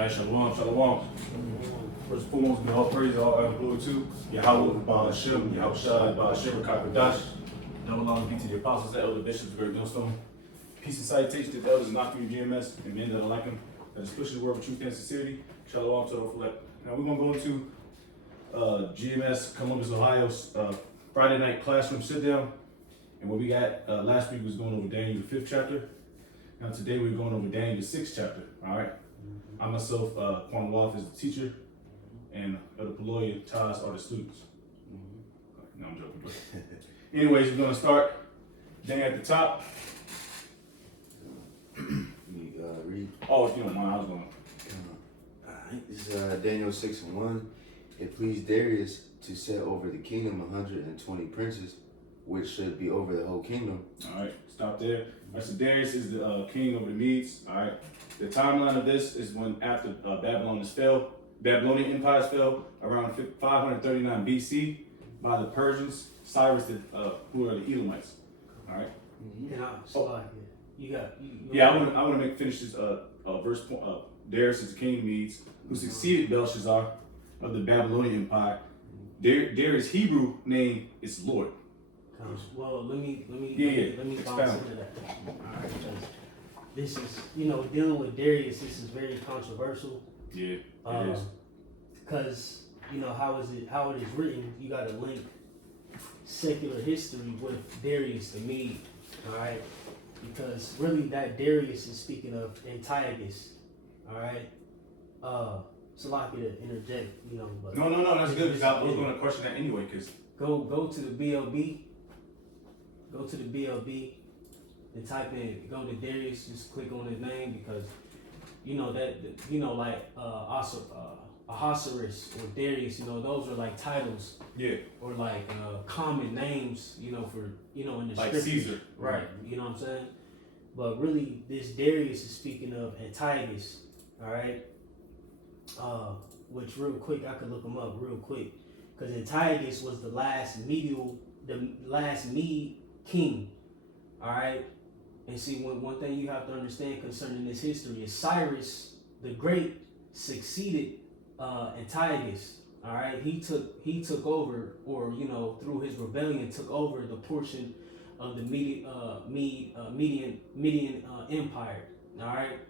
right, shalom, shalom. First and foremost, give all praise, all honor, glory to Yahweh, Ba'ashem, Yahushua, Ba'ashem, Kakadash. Double honor be to the apostles, the elder bishops, great millstone. Peace and salutation to the elders not through GMS and men that are like them, that is pushing the word of truth and sincerity. Shalom to the reflect. Now we're going to go into GMS Columbus, Ohio's Friday night classroom sit down. And what we got last week was going over Daniel the 5th chapter. Now today we're going over Daniel the 6th chapter. All right. I myself, Quan Wolf is the teacher, and Elder Paloya, Taz are the students. No, I'm joking. But anyways, we're going to start. Daniel at the top. Read. Oh, if you don't mind, I was going Alright, this is Daniel 6:1. It pleased Darius to set over the kingdom 120 princes, which should be over the whole kingdom. All right, stop there. All right, so Darius is the king over the Medes. All right, the timeline of this is when after Babylonian empires fell around 539 BC by the Persians, Cyrus, who are the Edomites. All right. And I'm sorry, you got. Yeah, I want to finish this verse point. Darius is the king of Medes, who succeeded Belshazzar of the Babylonian Empire. Darius' Hebrew name is Lord. Well, let me Expound. bounce into that. All right, this is, dealing with Darius. This is very controversial. Yeah, it is. Because how it is written, you got to link secular history with Darius the Mede. All right, because really that Darius is speaking of Antiochus. All right, so like to interject, but No, that's good because I was going to question that anyway. Because go to the BLB. Go to the BLB and type in, go to Darius, just click on his name because Ahasuerus or Darius, those are like titles. Yeah. Or like common names, for in the like scriptures. Caesar. Right, you know what I'm saying? But really this Darius is speaking of Antiochus, all right? Which real quick, I could look him up real quick. Because Antiochus was the last Mede king, all right? And see, one thing you have to understand concerning this history is Cyrus the Great succeeded Antiochus, all right? He took over, or through his rebellion, took over the portion of the Median Empire, all right?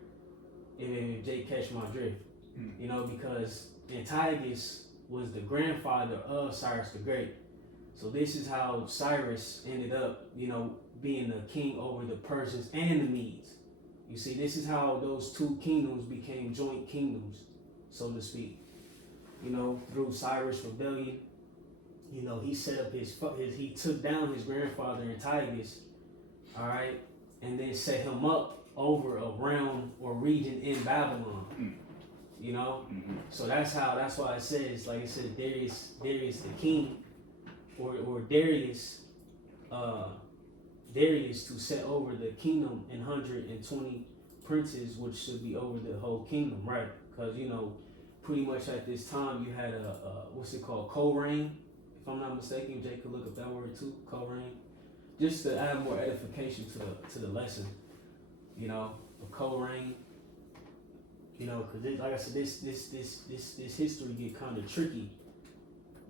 If Jay catch my drift, because Antiochus was the grandfather of Cyrus the Great. So this is how Cyrus ended up, being the king over the Persians and the Medes. You see, this is how those two kingdoms became joint kingdoms, so to speak. Through Cyrus' rebellion, he set up he took down his grandfather Antiochus, all right, and then set him up over a realm or region in Babylon. So that's why it says, like it said, Darius the king, or Darius to set over the kingdom and 120 princes, which should be over the whole kingdom, right? Because pretty much at this time you had what's it called, co-reign, if I'm not mistaken. Jay could look up that word too, co-reign, just to add more edification to the lesson, a co-reign. Because like I said, this history get kind of tricky,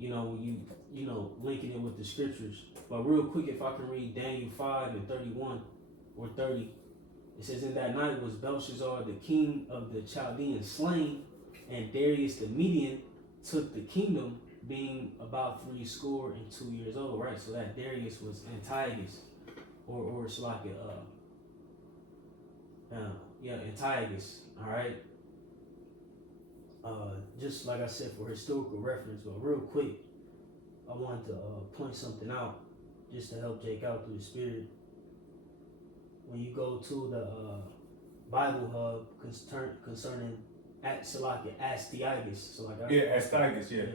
when you linking it with the scriptures. But real quick, if I can read Daniel 5:31 or 30, it says, "In that night was Belshazzar, the king of the Chaldeans, slain, and Darius the Median took the kingdom, being about 62 years old." Right, so that Darius was Antiochus, or it's like Antiochus. All right. Just like I said, for historical reference, but real quick, I wanted to point something out just to help Jake out through the spirit. When you go to the Bible Hub concerning Astyages, Astyages, yeah. Astyages, yeah.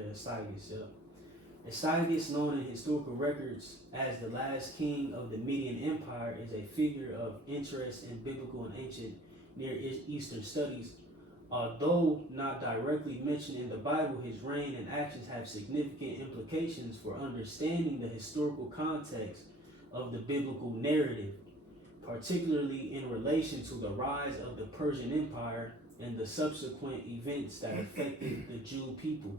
Astyages, known in historical records as the last king of the Median Empire, is a figure of interest in biblical and ancient Near Eastern studies. Although not directly mentioned in the Bible, his reign and actions have significant implications for understanding the historical context of the biblical narrative, particularly in relation to the rise of the Persian Empire and the subsequent events that affected the Jew people.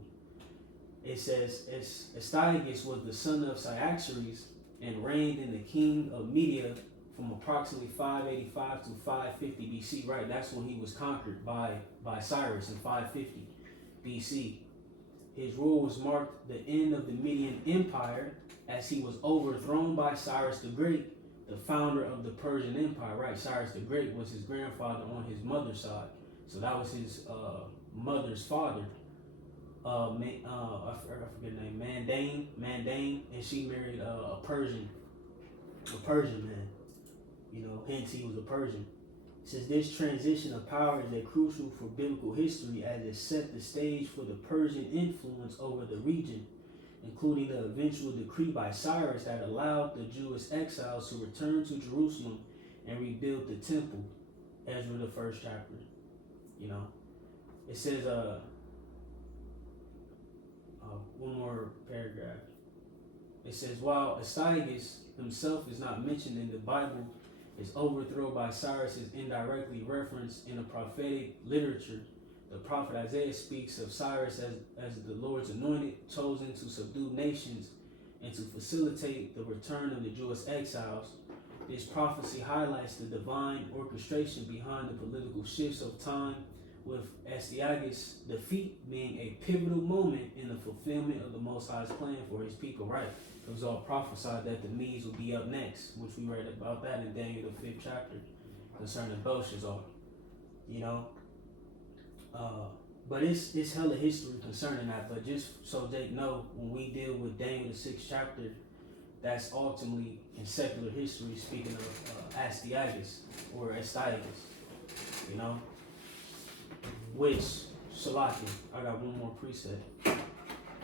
It says, Astyages was the son of Cyaxares and reigned in the king of Media from approximately 585 to 550 BC, right? That's when he was conquered by Cyrus in 550 BC. His rule was marked the end of the Median Empire as he was overthrown by Cyrus the Great, the founder of the Persian Empire, right? Cyrus the Great was his grandfather on his mother's side. So that was his mother's father. I forget the name, Mandane, and she married a Persian man. You know, hence he was a Persian. It says this transition of power is a crucial for biblical history as it set the stage for the Persian influence over the region, including the eventual decree by Cyrus that allowed the Jewish exiles to return to Jerusalem and rebuild the temple. Ezra the first chapter. You know, it says one more paragraph. It says while Astyages himself is not mentioned in the Bible, his overthrow by Cyrus is indirectly referenced in the prophetic literature. The prophet Isaiah speaks of Cyrus as the Lord's anointed, chosen to subdue nations and to facilitate the return of the Jewish exiles. This prophecy highlights the divine orchestration behind the political shifts of time, with Astyages' defeat being a pivotal moment in the fulfillment of the Most High's plan for his people, right? It was all prophesied that the Medes would be up next, which we read about that in Daniel the 5th chapter concerning Belshazzar, you know? But it's hella history concerning that, but just so they know, when we deal with Daniel the 6th chapter, that's ultimately in secular history speaking of Astyages, you know? Which, Shalaki, I got one more precept,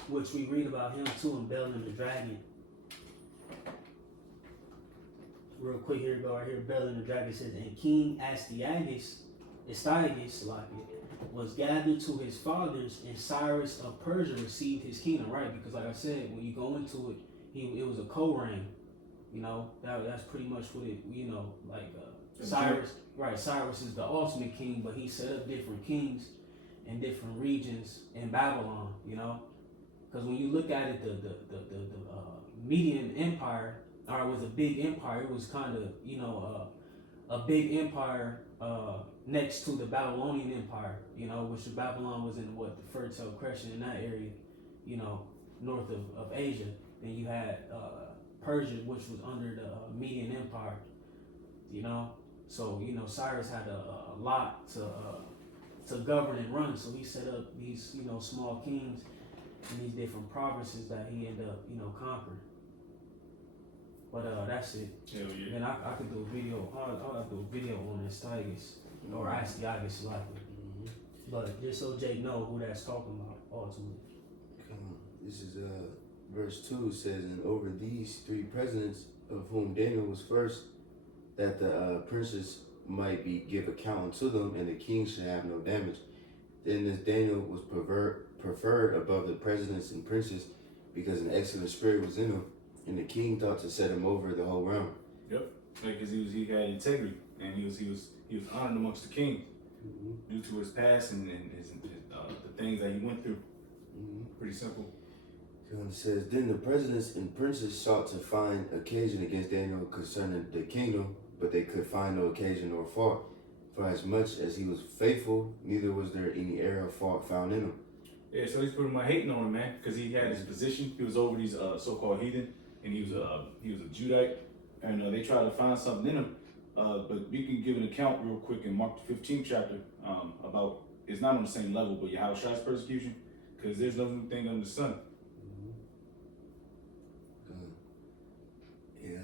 which we read about him too in Bel and the Dragon. Real quick, here we go, right here, Bel and the Dragon says, and King Astyages, Shalaki, was gathered to his fathers, and Cyrus of Persia received his kingdom, right? Because like I said, when you go into it, it was a co-reign, you know, that's pretty much what it, you know, like Cyrus, right? Cyrus is the ultimate king, but he set up different kings in different regions in Babylon, you know, because when you look at it, the Median Empire, or it was a big empire. It was kind of, you know, a big empire next to the Babylonian Empire, you know, which Babylon was in what, the Fertile Crescent in that area, you know, north of Asia. Then you had Persia, which was under the Median Empire, you know. So, you know, Cyrus had a lot to govern and run. So he set up these, you know, small kings in these different provinces that he ended up, you know, conquering. But that's it. Hell yeah. Then I could do a video. I'll do a video on Astyages or Astyages, like. But just so Jake know who that's talking about ultimately. Come on. This is verse 2 says, and over these 3 presidents, of whom Daniel was first, that the princes might give account unto them, and the king should have no damage. Then this Daniel was preferred above the presidents and princes, because an excellent spirit was in him, and the king thought to set him over the whole realm. Yep, because he had integrity, and he was honored amongst the kings due to his past and his the things that he went through. Pretty simple. So it says, then the presidents and princes sought to find occasion against Daniel concerning the kingdom, but they could find no occasion or fault. For as much as he was faithful, neither was there any error or fault found in him. Yeah, so he's pretty much hating on him, man, because he had his position. He was over these so-called heathen, and he was a Judite, and they tried to find something in him. But we can give an account real quick in Mark the 15th chapter about, it's not on the same level, but Yahushua's persecution, because there's no new thing under the sun. Yeah,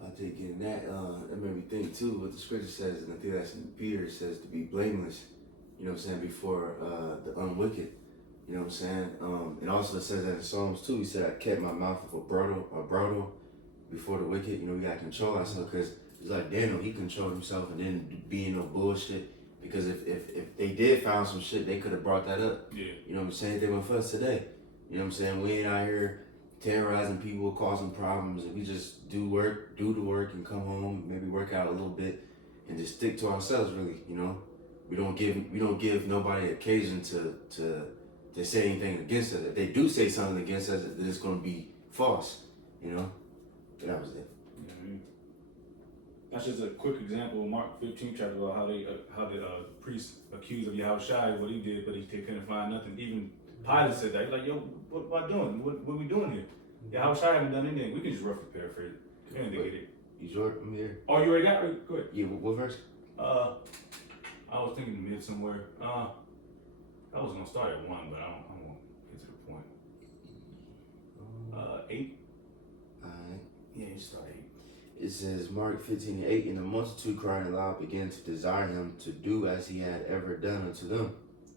I'll take in that. That made me think too what the scripture says, and I think that's in Peter, says to be blameless, you know what I'm saying, before the unwicked, you know what I'm saying? And also it says that in Psalms too, he said, I kept my mouth of a bridle before the wicked. You know, we gotta control ourselves, because it's like Daniel, he controlled himself and didn't be in no bullshit, because if they did find some shit, they could have brought that up. Yeah. You know what I'm saying? They went for us today. You know what I'm saying? We ain't out here terrorizing people, causing problems, and we just do the work and come home, maybe work out a little bit and just stick to ourselves, really, you know? we don't give nobody occasion to say anything against us. If they do say something against us, then it's going to be false, you know. And that was it. Yeah, I mean, that's just a quick example of Mark 15 chapter about how the priest accused of Yahushua what he did, but they couldn't find nothing. Even Pilate said that. He's like, yo, what doing? What we doing here? Yahushua haven't done anything. We can just roughly paraphrase it. Anything get it. You sure? I'm here. Oh, you already got it? Go ahead. Yeah, what verse? I was thinking mid somewhere. I was gonna start at 1, but I don't want to get to the point. 8. Alright. Yeah, you start 8. It says, Mark 15:8, and the multitude crying aloud began to desire him to do as he had ever done unto them.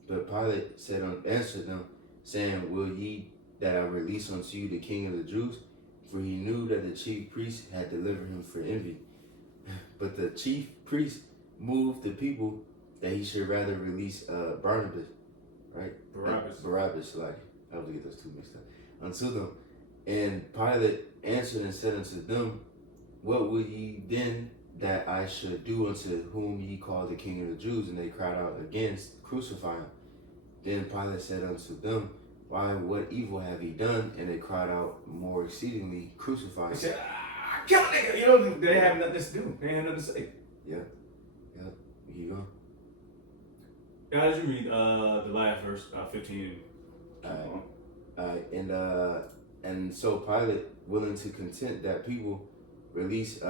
But Pilate answered them, saying, will ye that I release unto you the King of the Jews? For he knew that the chief priest had delivered him for envy. But the chief priest moved the people that he should rather release Barnabas, right? Barabbas, like, I have to get those two mixed up, unto them. And Pilate answered and said unto them, what will ye then that I should do unto whom ye call the King of the Jews? And they cried out against, crucify him. Then Pilate said unto them, why, what evil have he done? And they cried out more exceedingly, crucify him. They said, kill a nigga. You know, they have nothing to do. They have nothing to say. Yeah. Here you go. Guys, you read the last verse, 15. And so Pilate, willing to content that people, released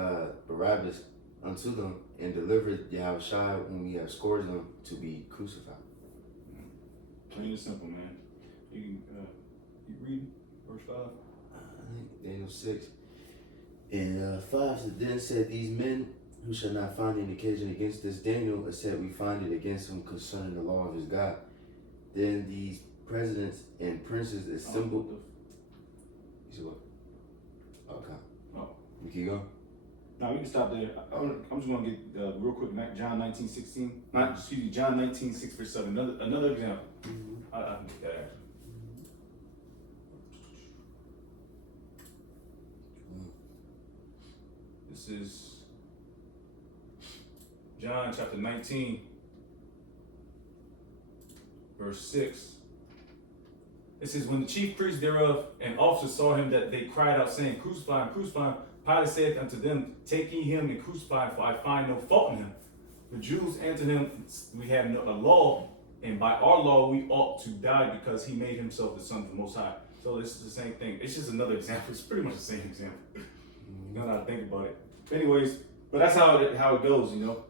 Barabbas unto them and delivered Yahushua, whom he had scourged them, to be crucified. Plain and simple, man. You read verse 5? I think Daniel 6. And 5 said, then said these men who shall not find any occasion against this Daniel, except we find it against him concerning the law of his God. Then these presidents and princes assembled. You said what? Okay. Oh. You keep going? No, we can stop there. I'm just gonna get real quick. John 19:16. John 19:6 verse 7. Another example. I can get that actually. This is John chapter 19, verse 6. It says, when the chief priests thereof and officers saw him, that they cried out, saying, crucify him, crucify him. Pilate said unto them, take ye him and crucify him, for I find no fault in him. The Jews answered him, we have a law, and by our law we ought to die, because he made himself the Son of the Most High. So this is the same thing. It's just another example. It's pretty much the same example. You know how to think about it. Anyways, but that's how it goes, you know.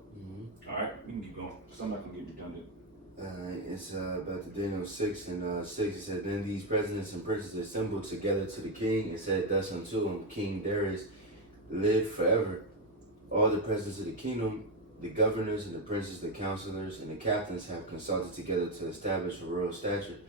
All right, we can keep going, because I'm not going to get redundant. It's about the Daniel 6 and 6. It said, then these presidents and princes assembled together to the king and said thus unto him, King Darius, live forever. All the presidents of the kingdom, the governors and the princes, the counselors and the captains have consulted together to establish a royal statute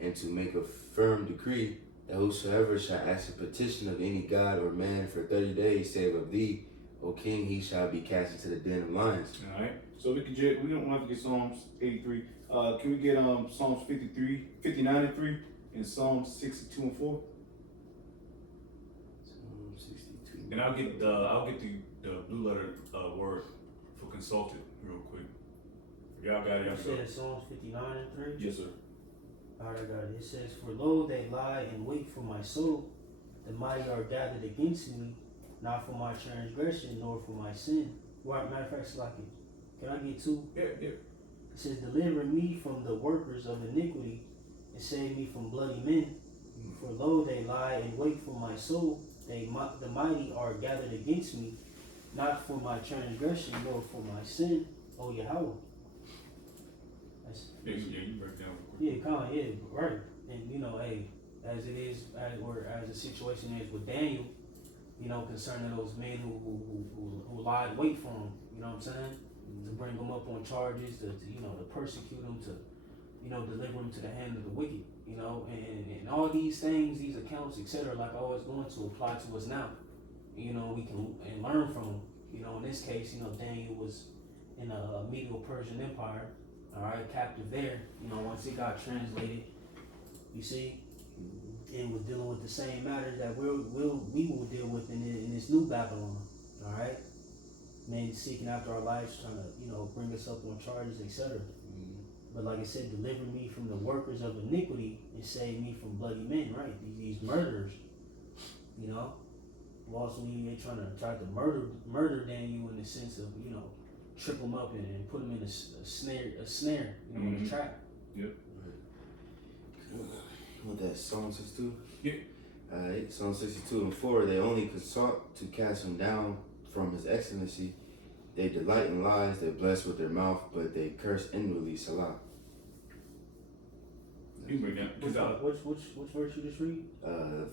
and to make a firm decree that whosoever shall ask a petition of any god or man for 30 days, save of thee, O king, he shall be cast into the den of lions. All right. So we don't have to get Psalms 83. Can we get Psalms 59 and 3, and Psalms 62 and 4? Psalm 62. And I'll get the blue letter word for consulted real quick. Y'all got it. You said Psalms 59 and 3? Yes, sir. Alright, I got it. It says, for lo, they lie and wait for my soul. The mighty are gathered against me, not for my transgression, nor for my sin. Right, matter of fact, it's like it. Can I get 2? Yeah. It says, deliver me from the workers of iniquity, and save me from bloody men. For lo, they lie and wait for my soul. The mighty are gathered against me, not for my transgression, nor for my sin, O Yahweh. Yeah, you break down Yeah, right. And you know, hey, as it is, as the situation is with Daniel, you know, concerning those men who lied and wait for him, you know what I'm saying? To bring them up on charges, to persecute them, to, you know, deliver them to the hand of the wicked, you know, and all these things, these accounts, etc., like always going to apply to us now. You know, we can and learn from them. You know, in this case, you know, Daniel was in a Medo-Persian Empire, all right, captive there. You know, once it got translated, you see, and was dealing with the same matters that we will deal with in this new Babylon, all right. men seeking after our lives, trying to, bring us up on charges, etc. But like I said, deliver me from the workers of iniquity and save me from bloody men, right? These murderers, also they try to murder Daniel in the sense of, trip him up and put him in a snare, in a trap. Yep. What that Psalm 62? Yeah. Alright, Psalm 62 and 4. They only consult to cast him down from his excellency. They delight in lies, they bless with their mouth, but they curse inwardly. Salah. You can break down. Which verse you just read?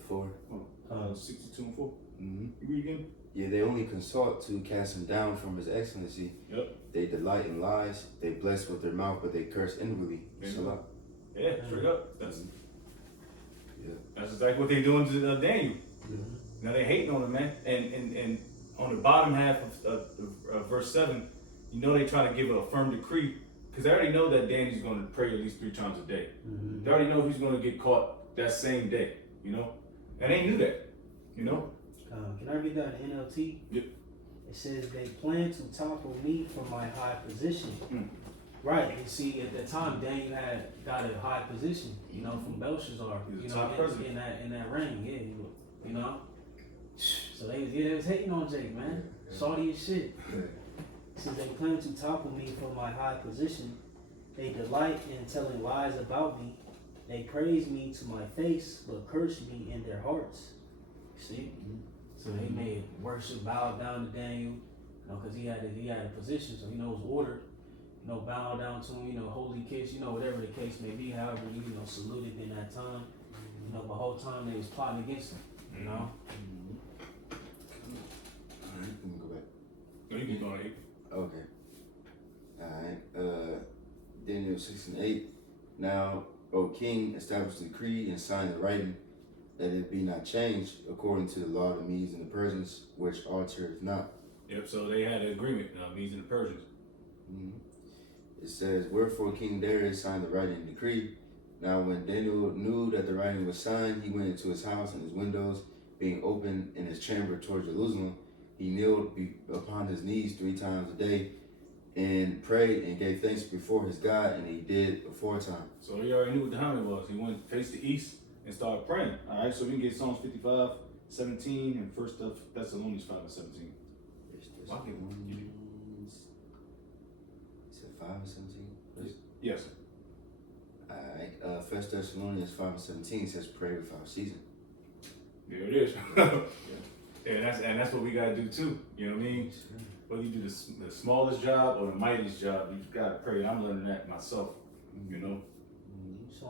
4. 62 and 4. Mm-hmm. You read again? Yeah, they only consult to cast him down from his excellency. Yep. They delight in lies, they bless with their mouth, but they curse inwardly. Salah. Yeah, straight up. Yeah. That's exactly what they doing to Daniel. Mm-hmm. Now they hating on him, man. And on the bottom half of verse 7, they try to give a firm decree because they already know that Daniel's going to pray at least 3 times a day. Mm-hmm. They already know he's going to get caught that same day, and they knew that, Can I read that in NLT? Yep. It says they plan to topple me from my high position. Mm. Right, and see at the time Daniel had got a high position, from Belshazzar, He's a top president. in that reign, So they was hating on Jake, man. Salty as shit. Since they plan to topple me from my high position, they delight in telling lies about me. They praise me to my face, but curse me in their hearts. See? So they made worship bow down to Daniel, because he had a position, so he knows order. Bow down to him, holy kiss, whatever the case may be, however you, saluted in that time. The whole time they was plotting against him, Alright, let me go back. No, you can go on 8. Okay. Alright. Daniel 6 and 8. Now, O king, establish the decree and sign the writing, that it be not changed according to the law of the Medes and the Persians, which altereth not. Yep, so they had an agreement, Medes and the Persians. Mm-hmm. It says, wherefore King Darius signed the writing and decree. Now when Daniel knew that the writing was signed, he went into his house, and his windows being open in his chamber toward Jerusalem, he kneeled upon his knees 3 times a day and prayed and gave thanks before his God, and he did aforetime. So he already knew what the helmet was. He went face the east and started praying. All right, so we can get Psalms 55, 17, and 1 Thessalonians 5 and 17. Why get one? You said 5 and 17? Yes. Alright, 1 Thessalonians 5 and 17 says pray without ceasing. There it is. And that's what we gotta do too. You know what I mean? Whether you do the smallest job or the mightiest job, you gotta pray. I'm learning that myself.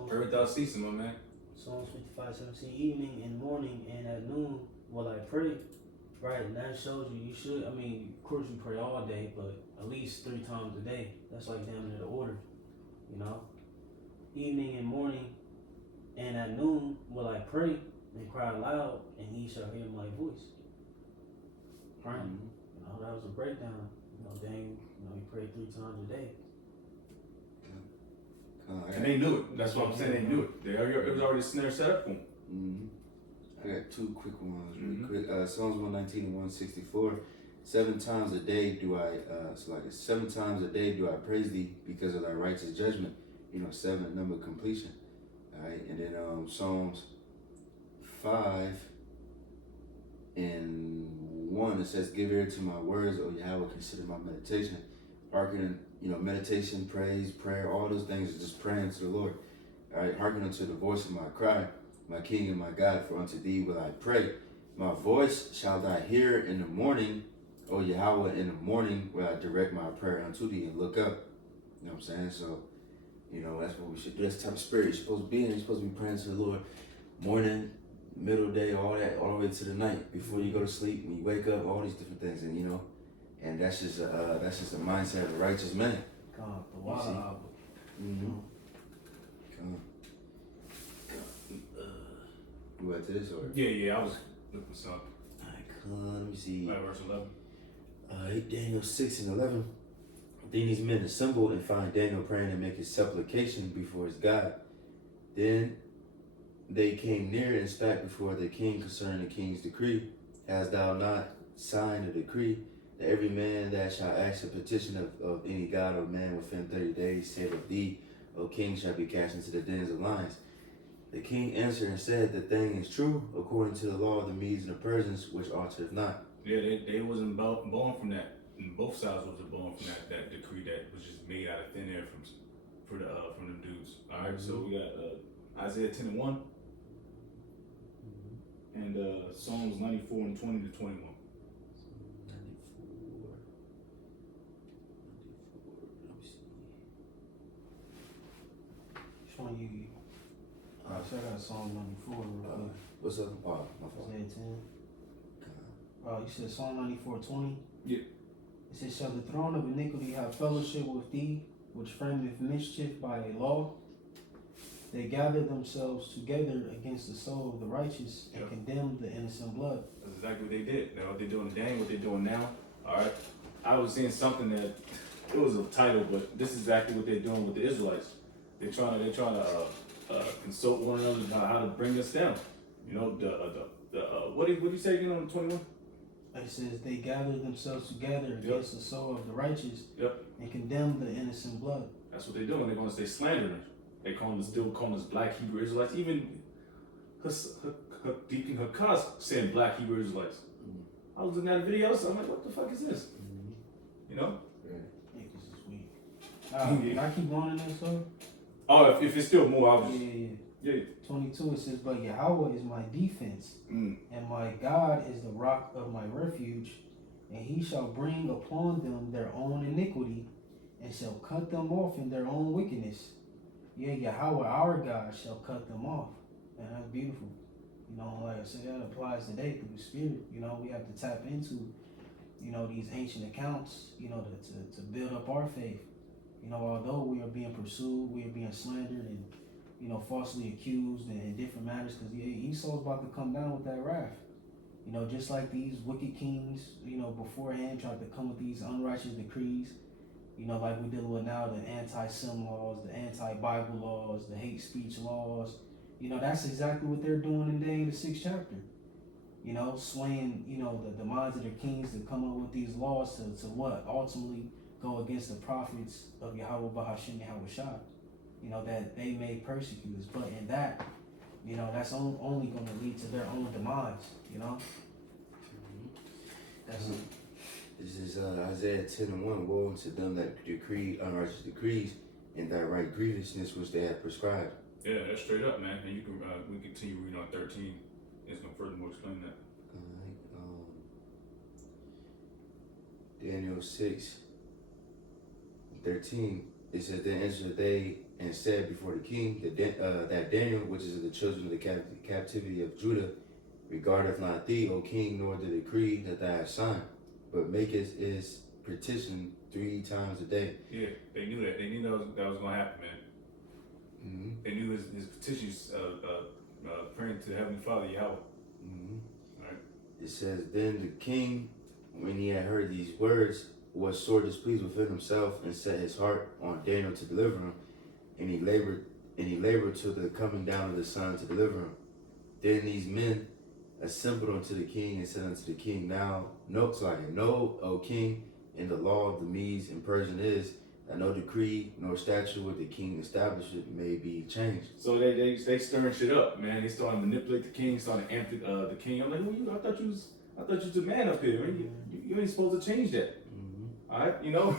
Pray without ceasing, my man. Psalms 55:17, evening and morning and at noon will I pray. Right, and that shows you should, of course you pray all day, but at least 3 times a day. That's like damn near the order, Evening and morning and at noon will I pray and cry aloud, and he shall hear my voice. Right? That was a breakdown. Daniel, he prayed 3 times a day. And they knew it. That's what I'm saying. They knew it. It was already a snare set up for them. Mm-hmm. I got 2 quick ones really quick. Psalms 119 and 164. 7 times a day do I, 7 times a day do I praise thee because of thy righteous judgment. 7 the number of completion. All right, and then Psalms 5 and 1, it says, give ear to my words, O Yahweh, consider my meditation. Hearken, meditation, praise, prayer, all those things is just praying to the Lord. All right, hearken unto the voice of my cry, my King and my God, for unto thee will I pray. My voice shalt thou hear in the morning, O Yahweh, in the morning will I direct my prayer unto thee and look up. You know what I'm saying? So, that's what we should do. That's the type of spirit you're supposed to be in. You're supposed to be praying to the Lord morning, middle day, all that, all the way to the night, before you go to sleep, when you wake up, all these different things. And that's just a mindset of a righteous man. God, the water album. Mm-hmm. Come on. You went to this or? Yeah, I was looking for something. Alright, come on, let me see. Verse 11. Daniel 6 and 11. Then these men assembled and find Daniel praying and making supplication before his God. Then they came near and spake before the king concerning the king's decree. Hast thou not signed a decree that every man that shall ask a petition of any god or man within 30 days, save of thee, O king, shall be cast into the dens of lions. The king answered and said, the thing is true, according to the law of the Medes and the Persians, which altereth not. Yeah, they wasn't born from that. And both sides wasn't born from that decree that was just made out of thin air from them dudes. All right, so we got Isaiah 10:1 and Psalms 94 and 20 to 21. 94. Let me see. Which one you? So I got Psalm 94 real quick. What's up? Oh, my fault. Isaiah 10. You said Psalm 94:20? Yeah. It says, shall the throne of iniquity have fellowship with thee, which frameth mischief by a law? They gather themselves together against the soul of the righteous and condemn the innocent blood. That's exactly what they did. Now what they're doing then, what they're doing now. All right. I was seeing something that it was a title, but this is exactly what they're doing with the Israelites. They're trying to consult one another about how to bring us down. You know, what do you say again on 21? It says they gather themselves together against the soul of the righteous and condemn the innocent blood. That's what they're doing. They're going to stay slandering us. They still calling us black Hebrew Israelites. Even Deacon Hakas saying black Hebrew Israelites. I was looking at videos. I'm like, what the fuck is this? You know? Yeah, this is weak. Can I keep going in there, sir? Oh, if it's still more, I'll just... Yeah. 22, it says, but Yahweh is my defense, and my God is the rock of my refuge, and he shall bring upon them their own iniquity, and shall cut them off in their own wickedness. Yeah, Yahweh, our God, shall cut them off. And that's beautiful. You know, like I said, that applies today through the Spirit. You know, we have to tap into, you know, these ancient accounts, you know, to build up our faith. You know, although we are being pursued, we are being slandered and, you know, falsely accused in different matters, because Esau's about to come down with that wrath. You know, just like these wicked kings, you know, beforehand tried to come with these unrighteous decrees, you know, like we're dealing with now, the anti-sin laws, the anti-Bible laws, the hate speech laws. You know, that's exactly what they're doing in Daniel the 6th chapter. You know, swaying, you know, the minds of their kings to come up with these laws to what? Ultimately go against the prophets of Yahweh Bahashim Yahweh Shah. You know, that they may persecute us. But in that, you know, that's only going to lead to their own demise, you know? That's it. This is Isaiah 10:1. Woe unto them that decree unrighteous decrees and that right grievousness which they have prescribed. Yeah, that's straight up, man. And you can we continue reading on 13. It's gonna furthermore explain that. Daniel 6:13. It says, then answered they and said before the king that Daniel, which is of the children of the captivity of Judah, regardeth not thee, O king, nor the decree that thou hast signed, but maketh his petition 3 times a day. Yeah, they knew that. They knew that was gonna happen, man. They knew his petitions praying to Heavenly Father Yahweh. Right. It says, then the king, when he had heard these words, was sore displeased within himself, and set his heart on Daniel to deliver him, and he labored till the coming down of the sun to deliver him. Then these men assembled unto the king and said unto the king, know, O king, in the law of the Medes and Persian is that no decree nor statute with the king established may be changed. So they stirring shit up, man. They starting to manipulate the king, starting to amp the king. I'm like, who you? I thought you was the man up here, man. You ain't supposed to change that. All right, you know.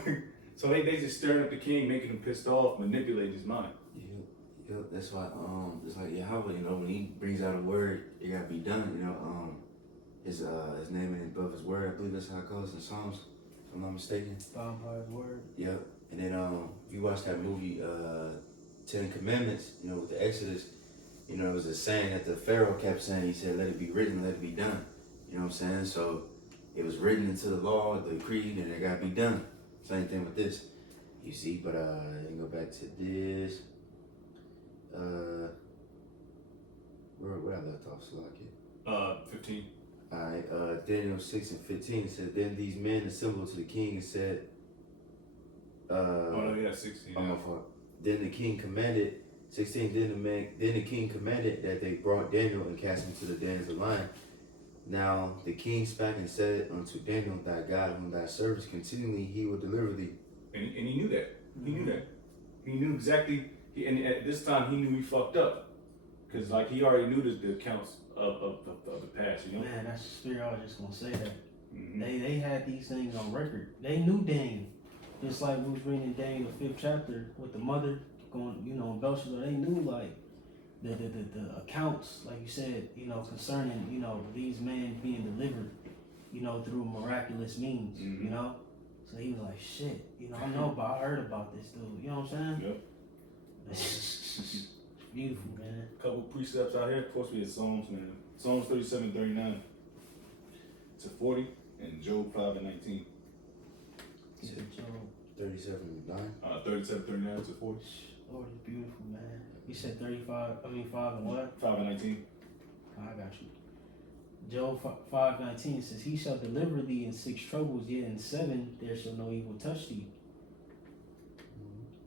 So they just stirring up the king, making him pissed off, manipulating his mind. Yep. That's why it's like Yahweh, you know, when he brings out a word, it gotta be done. You know, his name ain't above his word. I believe that's how it goes in Psalms, if I'm not mistaken. Bound by his word. Yep. And then if you watch that movie, 10 Commandments, you know, with the Exodus, you know, it was a saying that the Pharaoh kept saying. He said, let it be written, let it be done. You know what I'm saying? So it was written into the law, the decree, and it got to be done. Same thing with this, you see. But let me go back to this. Where I left off, Salakia? 15. All right, Daniel 6:15 said, then these men assembled to the king and said, 16. My fault. Then the king commanded, 16, then the king commanded that they brought Daniel and cast him to the dens of lion. Now the king spake and said unto Daniel, thy God whom thou servest continually, he will deliver thee. And he knew that. He knew that. He knew exactly. And at this time, he knew he fucked up. Because, like, he already knew the accounts of the past, you know? Man, that's the spirit. I was just gonna say that. Mm-hmm. They had these things on record. They knew Daniel. Just like we was reading Daniel the 5th chapter with the mother going, you know, in Belshazzar. They knew like the accounts, like you said, you know, concerning, you know, these men being delivered, you know, through miraculous means, Mhm. you know. So he was like, shit, you know, I heard about this dude. You know what I'm saying? Yep. It's beautiful, man. Couple precepts out here. Of course, we had Psalms, man. Psalms 37:39 to 40, and Job 5:19. He said, Joe, 37:9. 37:39 to 40. Lord is beautiful, man. You said 5 and what? 5:19. I got you. Job 5:19 says, he shall deliver thee in 6 troubles, yet in 7 there shall no evil touch thee.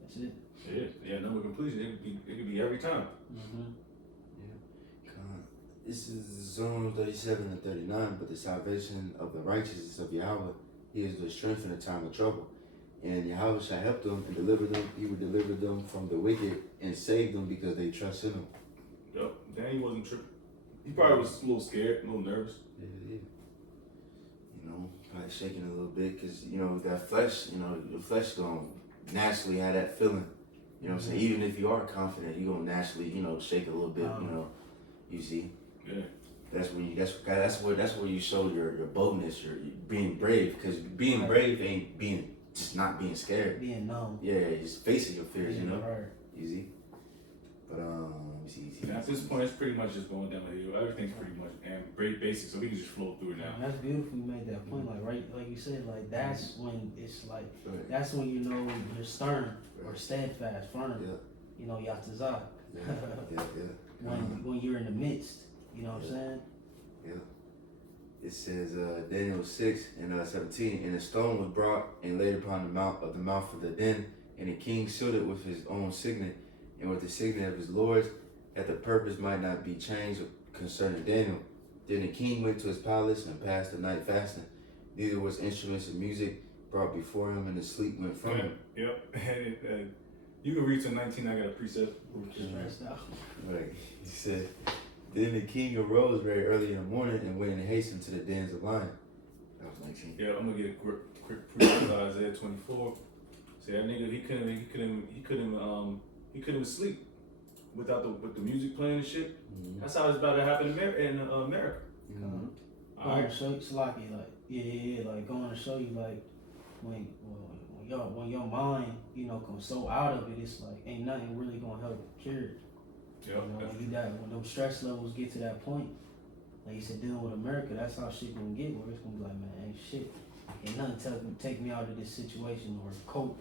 That's it. Yeah, number completion. It could be every time. Mm-hmm. This is Psalm 37:39. But the salvation of the righteousness of Yahweh, he is the strength in the time of trouble. And Yahweh shall help them and deliver them. He will deliver them from the wicked and save them because they trust in him. Yep. Daniel wasn't tripping. He probably was a little scared, a little nervous. Yeah. You know, probably shaking a little bit because, you know, that flesh, you know, your flesh going to naturally have that feeling. You know what I'm saying? Even if you are confident, you're going to naturally, you know, shake a little bit, you know, you see? Yeah. That's where you show your boldness, your being brave. Because being brave ain't being just not being scared. Being known. Yeah, just facing your fears, you know. Right. Easy. But let me see. And at this point, it's pretty much just going down the hill. Everything's pretty much very basic, so we can just flow through it now. And that's beautiful. You made that point, like you said, like that's when it's like Right. that's when you know you're stern or steadfast, firm. Yeah. You know, Yatazah. Yeah. When you're in the midst, you know what I'm saying? It says Daniel 6:17, and a stone was brought and laid upon the mouth of the den, and the king sealed it with his own signet and with the signet of his lords, that the purpose might not be changed concerning Daniel. Then the king went to his palace and passed the night fasting. Neither was instruments of music brought before him, and the sleep went from him. Yep. You can read to 19. I got a precept. Stressed out. Right. He said, then the king arose very early in the morning and went and hastened to the dens of lions. That was 19. Yeah, I'm gonna get a quick precept of Isaiah 24. See that nigga, he couldn't sleep with the music playing and shit. Mm-hmm. That's how it's about to happen in America. Mm-hmm. All right. So it's like like going to show you like when your mind, you know, comes so out of it, it's like ain't nothing really gonna help cure it. Yep. You know, when those stress levels get to that point, like you said, dealing with America, that's how shit gonna get. Where it's gonna be like, man, ain't shit, ain't nothing take me out of this situation or cope.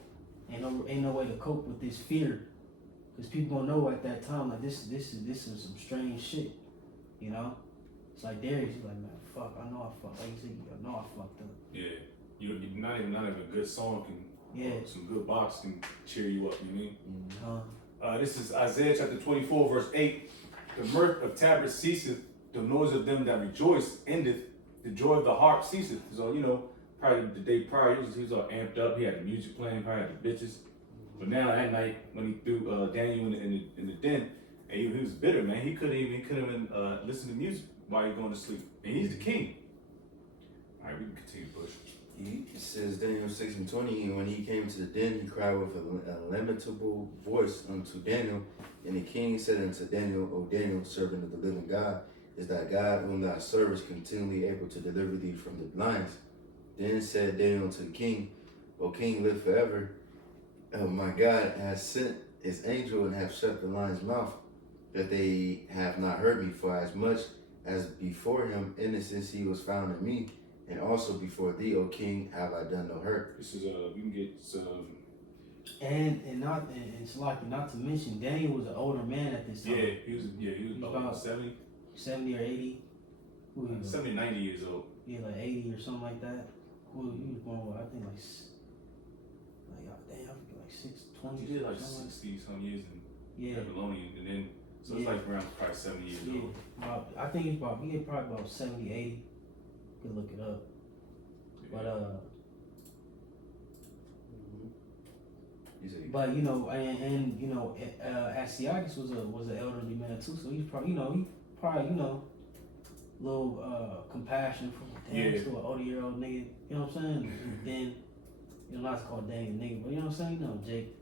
Ain't no way to cope with this fear, because people gonna know at that time like this is some strange shit. You know, it's like Darius, he's like, man, fuck, I know I fucked. Like you said, I know I fucked up. Yeah. You're not even a good song can. Yeah. Some good box can cheer you up. You mean? Mm-hmm. This is Isaiah chapter 24, verse 8. The mirth of tabrets ceaseth, the noise of them that rejoice endeth, the joy of the harp ceaseth. So, you know, probably the day prior, he was all amped up. He had the music playing, probably had the bitches. But now at night, when he threw Daniel in the den, and he was bitter, man. He couldn't even listen to music while he going to sleep. And he's the king. All right, we can continue to push. It says Daniel 6:20, and when he came to the den, he cried with a lamentable voice unto Daniel. And the king said unto Daniel, O Daniel, servant of the living God, is thy God whom thou servest continually able to deliver thee from the lions? Then said Daniel to the king, O king, live forever. My God has sent his angel and have shut the lion's mouth, that they have not hurt me, for as much as before him innocence he was found in me. And also before thee, O king, have I done no hurt. This is we can get some. And it's like not to mention Daniel was an older man at this time. He was about 70. 70 or 80. 70, 90 years old. Yeah, like 80 or something like that. Well, he was born with, I think like damn, I forget, like 620. He did like 60 some years in Yeah. Babylonian, and then So it's like around probably 70 years Yeah, old. I think it's probably about 70, 80. You can look it up. But You say but you know, and you know, Astyages was an elderly man too, so he's probably little compassion for damn, Yeah. still an 80-year-old nigga. You know what I'm saying? And then you know, not to call Daniel nigga, but you know what I'm saying? You know, Jake.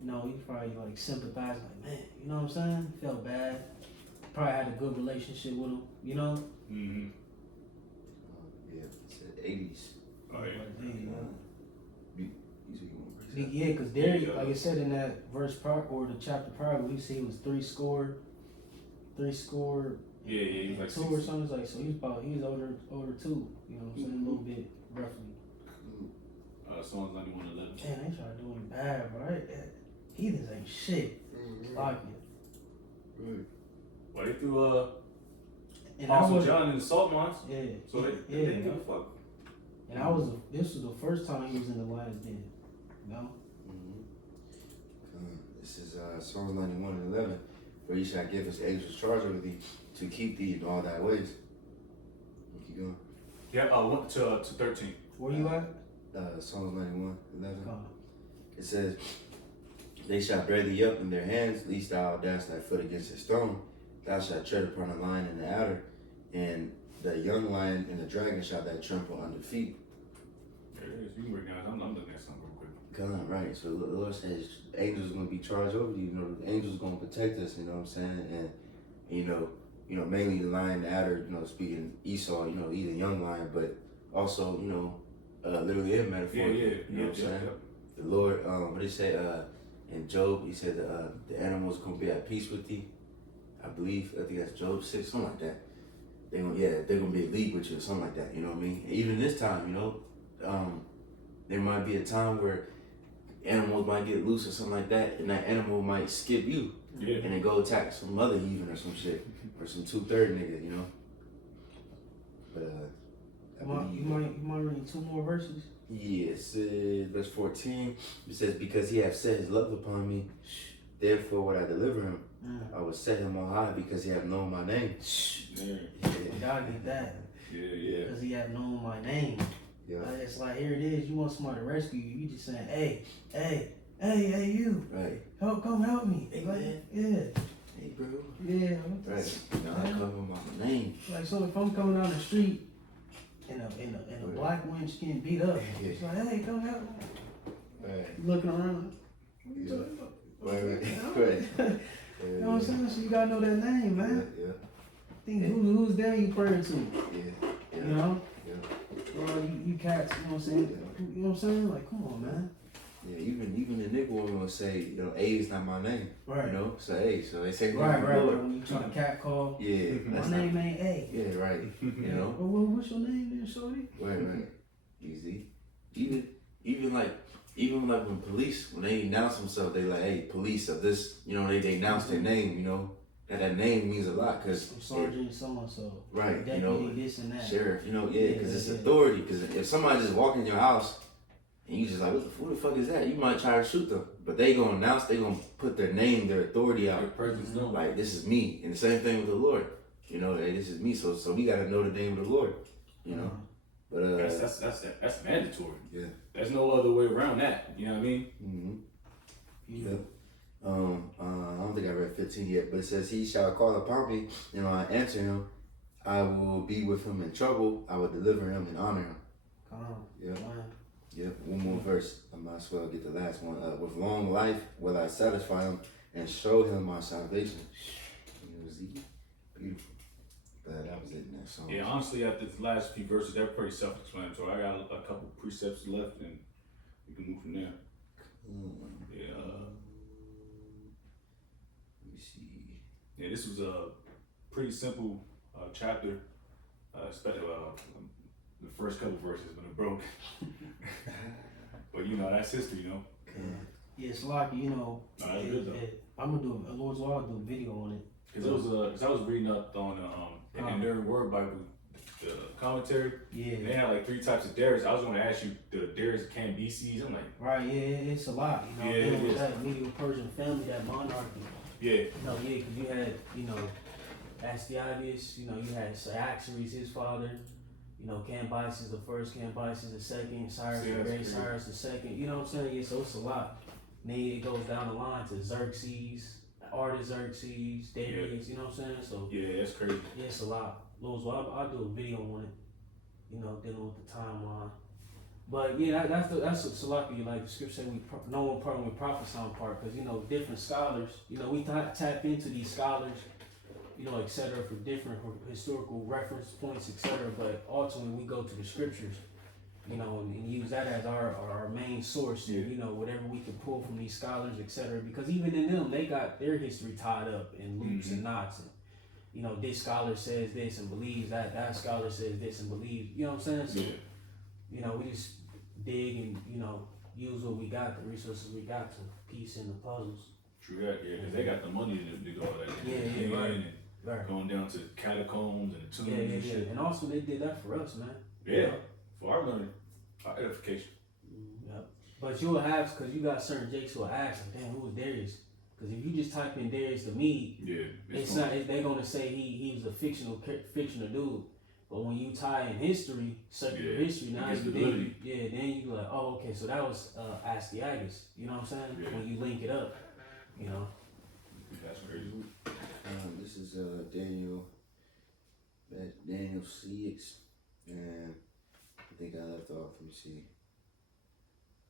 You know, he probably like sympathized, like, man, you know what I'm saying? Felt bad. Probably had a good relationship with him, you know? Mm-hmm. yeah, it's the 80s. Oh, yeah. But, hey, You say you want to break yeah, because Derek, Yeah. like I said in that verse prior, or the chapter prior, we see he was three score, Yeah, he was like two or 60. something. It's like, so he's older too. You know what I'm saying? A little bit roughly. Psalms 91:11. Man, they try to do him bad, right? Heathens ain't shit. Like it. Right. Well, they threw And I Apostle was, John in the salt mines, yeah, so they yeah. didn't give a fuck. And this was the first time he was in the lion's den. You know? This is Psalms 91:11. For he shall give his angels charge over thee to keep thee in all thy ways. Keep going. Yeah, I went to 13. Where you at? Psalms 91:11. Come on. It says, they shall bear thee up in their hands, lest thou dash thy foot against a stone. Thou shalt tread upon the lion and the adder, and the young lion and the dragon shall thou trample under feet. There it is. You can break down. I'm looking at something real quick. Come on, right. So the Lord says angels are gonna be charged over you. You know, the angels are gonna protect us. You know what I'm saying? And you know, mainly the lion, the adder. You know, speaking Esau. You know, he's a young lion, but also literally and metaphorically. Yeah. You know what I'm saying? The Lord, what did he say? In Job, he said the animals gonna be at peace with thee. I think that's Job 6, something like that. They're gonna be at league with you or something like that. You know what I mean? And even this time, you know, there might be a time where animals might get loose or something like that, and that animal might skip you, Yeah. and then go attack some other heathen or some shit, or some 2/3 nigga, you know. But I You believe. might read two more verses. Yes, verse 14. It says, because he hath set his love upon me, therefore would I deliver him. I will set him on high because he hath known my name. Yeah. Y'all get that. Yeah. Because he have known my name. Yeah. It's like, here it is. You want somebody to rescue you. You just saying, hey, you. Right. Come help me. Hey, Like, man. yeah. Hey, bro. Yeah. Right. Now I cover my name. Like, so if I'm coming down the street and a black wench getting beat up, it's like, hey, come help me. Right. You looking around. What you Yeah. talking about? Right. You know what I'm saying? So you gotta know that name, man. Yeah. Think who's that you praying to? Yeah. You know? Yeah. Or you cats, you know what I'm saying? You know what I'm saying? Like, come on, man. Yeah, even the nigga woman will say, you know, A is not my name. Right. You know, so A. So they say, Right. Lord. When you try to cat call, Yeah, my that's name not. ain't A. Yeah, right. You know, Well, what's your name then, shorty? right. Easy. Even like when police, when they announce themselves, they like, hey, police of this. You know, they announce their name. You know, that name means a lot because Sergeant so and so. right. Deputy You know, this and that. sheriff. You know, because it's Yeah. authority. Because if somebody just walk in your house and you just like, who the fuck is that? You might try to shoot them, but they gonna announce, they gonna put their name, their authority out. Your presence known. Like, this is me. And the same thing with the Lord. You know, hey, this is me. So we gotta know the name of the Lord. You know, but That's mandatory. Yeah. There's no other way around that. You know what I mean? Mm-hmm. Yeah. Yep. I don't think I read 15 yet, but it says, he shall call upon me, and I answer him. I will be with him in trouble. I will deliver him and honor him. Come on. Yep. Come on. Yep. One more verse. I might as well get the last one. With long life will I satisfy him and show him my salvation. It was beautiful. But that was it in that song. Yeah, honestly, after the last few verses, they're pretty self-explanatory. I got a couple precepts left, and we can move from there. Yeah. Let me see. Yeah, this was a pretty simple chapter, especially the first couple verses when it broke. But you know, that's history, you know. Yeah, it's like, you know, Nah, that's good, though. I'm gonna do a Lord's Law, I'll do a video on it. Cause I was reading up on in the Enduring Word Bible, the commentary. Yeah. They had like 3 types of Darius. I was going to ask you the Darius Cambyses. I'm like, Right, yeah, it's a lot. You know, Yeah, it dealing with is. that Medio Persian family, that monarchy. Yeah. No, yeah, because you had, Astyages, you had Cyaxares, his father, Cambyses the first, Cambyses the second, Cyrus See, the that's Great, crazy. Cyrus the second, you know what I'm saying? Yeah, so it's a lot. And then it goes down the line to Xerxes, Artaxerxes, Darius, you know what I'm saying? So, Yeah, that's crazy. yeah, it's a lot. So I'll do a video on it, dealing with the timeline. But yeah, that's Salaki, like the scripture say, no one part with prophesying part, because different scholars, we tap into these scholars, et cetera, for different historical reference points, et cetera. But ultimately, we go to the scriptures, and use that as our main source, Yeah. and whatever we can pull from these scholars, et cetera. Because even in them, they got their history tied up in loops and knots, and this scholar says this and believes that, that scholar says this and believes, you know what I'm saying? So, Yeah. We just dig and, use what we got, the resources we got to piece in the puzzles. True that, yeah, because they got the money to do all that. Yeah, right. And Right. going down to catacombs and the tombs Yeah, and shit. And also they did that for us, man. Yeah, for our learning, our edification. Yep. But you'll have, because you got certain jakes who will ask, like, damn, who was Darius? Because if you just type in Darius the Mede, Yeah, it's not, they're going to say he was a fictional dude. But when you tie in history, secular history, now gets you validity. then you like, oh, okay, so that was Astyages. You know what I'm saying? Yeah. When you link it up, That's crazy. This is Daniel 6, and I think I left off. Let me see.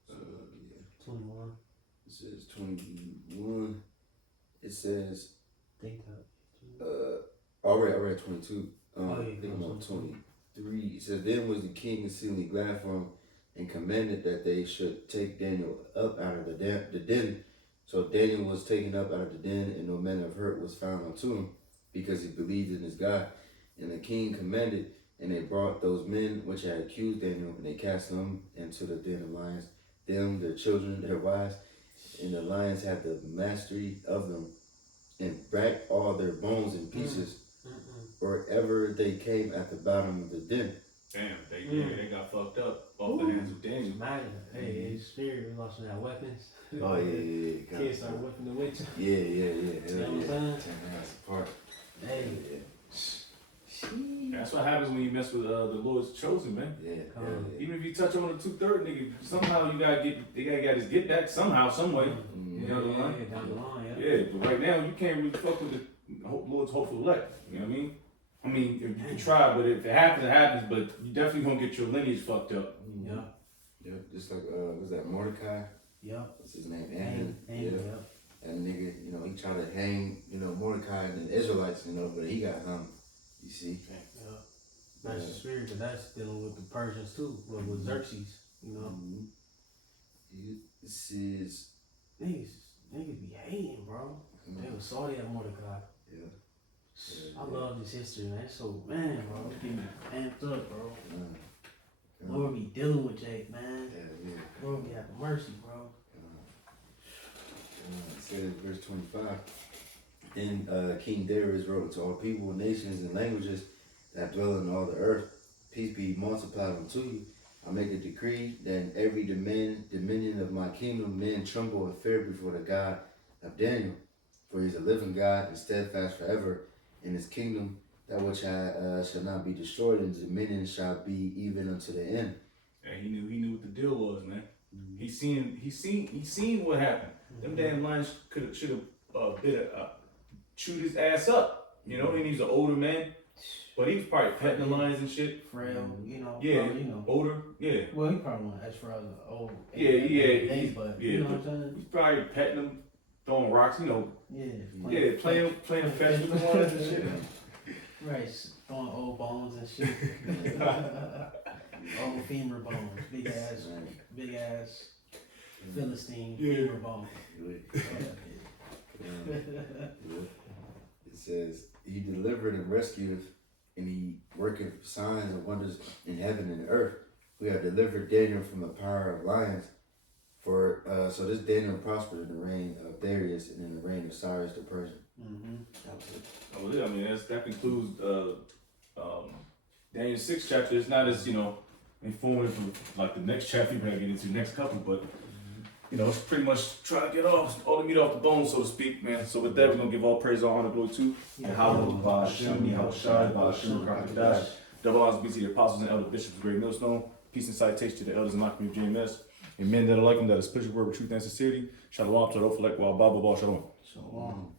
Yeah, 21. it says 21. It says TikTok. I read 22. Oh, yeah, I think I'm on 23. It says, then was the king exceedingly glad for him, and commanded that they should take Daniel up out of the den. So Daniel was taken up out of the den, and no man of hurt was found unto him, because he believed in his God. And the king commanded, and they brought those men which had accused Daniel, and they cast them into the den of lions, them, their children, their wives, and the lions had the mastery of them, and bracked all their bones in pieces, wherever they came at the bottom of the den. Damn, they got fucked up off the hands of Daniel. Imagine, hey, his spirit was lost in that weapons. Oh yeah. Kids started whipping the witch. Yeah. You know what I'm saying? Tearing us apart. Hey. That's what happens when you mess with the Lord's chosen, man. Yeah. Even if you touch on the 2/3 nigga, somehow they gotta get his get back somehow, some way. Mm-hmm. You know what I mean? Down the line, Yeah, but right now you can't really fuck with the Lord's hopeful elect. You know what I mean? I mean, if you can try, but if it happens, it happens. But you definitely gonna get your lineage fucked up. Yeah. Yeah, just like was that Mordecai? Yeah. What's his name? Amon. Yeah. That nigga, he tried to hang, Mordecai and the Israelites, but he got hung. You see? Yeah. That's the spirit, because that's dealing with the Persians too, with Xerxes, Mm-hmm. This is Niggas be hating, bro. They was salty at Mordecai. Yeah. I love this history, man. So, man, bro, it get me amped up, bro. Lord be dealing with Jake, man. Yeah. Lord be having mercy, bro. It says verse 25. Then King Darius wrote to all people, nations, and languages that dwell in all the earth, peace be multiplied unto you. I make a decree that in every dominion of my kingdom men tremble and fear before the God of Daniel, for he is a living God and steadfast forever. In his kingdom, that which shall not be destroyed, and dominion shall be even unto the end. And he knew what the deal was, man. He seen what happened. Them damn lions should have chewed his ass up. You know, and he's an older man, but he was probably petting the lions and shit. Frail, Yeah, probably, older, yeah. Well, he probably wasn't as frail as an old. Yeah, age, but yeah, you know what I'm saying? He's probably petting them, throwing rocks, Yeah. playing fetch with the ones and shit. Right, throwing old bones and shit. Old femur bones, big ass Philistine femur bones. It says, he delivered and rescued, and he worketh signs and wonders in heaven and earth. We have delivered Daniel from the power of lions. For so this Daniel prospered in the reign of Darius and in the reign of Cyrus the Persian. Oh, yeah, I mean, that concludes Daniel 6 chapter. It's not as, informative for like the next chapter we're going to get into, next couple, but it's pretty much trying to get all the meat off the bone, so to speak, man. So with that, we're gonna give all praise, all honor, glory to Yahweh, Ba'ashem, Yahushai, Ba'ashem, Rakadash. Double honors be to the apostles and elder bishops of Great Millstone. Peace and citation to the elders and my community of JMS. And men that are like them, that are spiritual word with truth and sincerity. Shalom to the Ophalek, Wa Baba Ba Shalom. Shalom.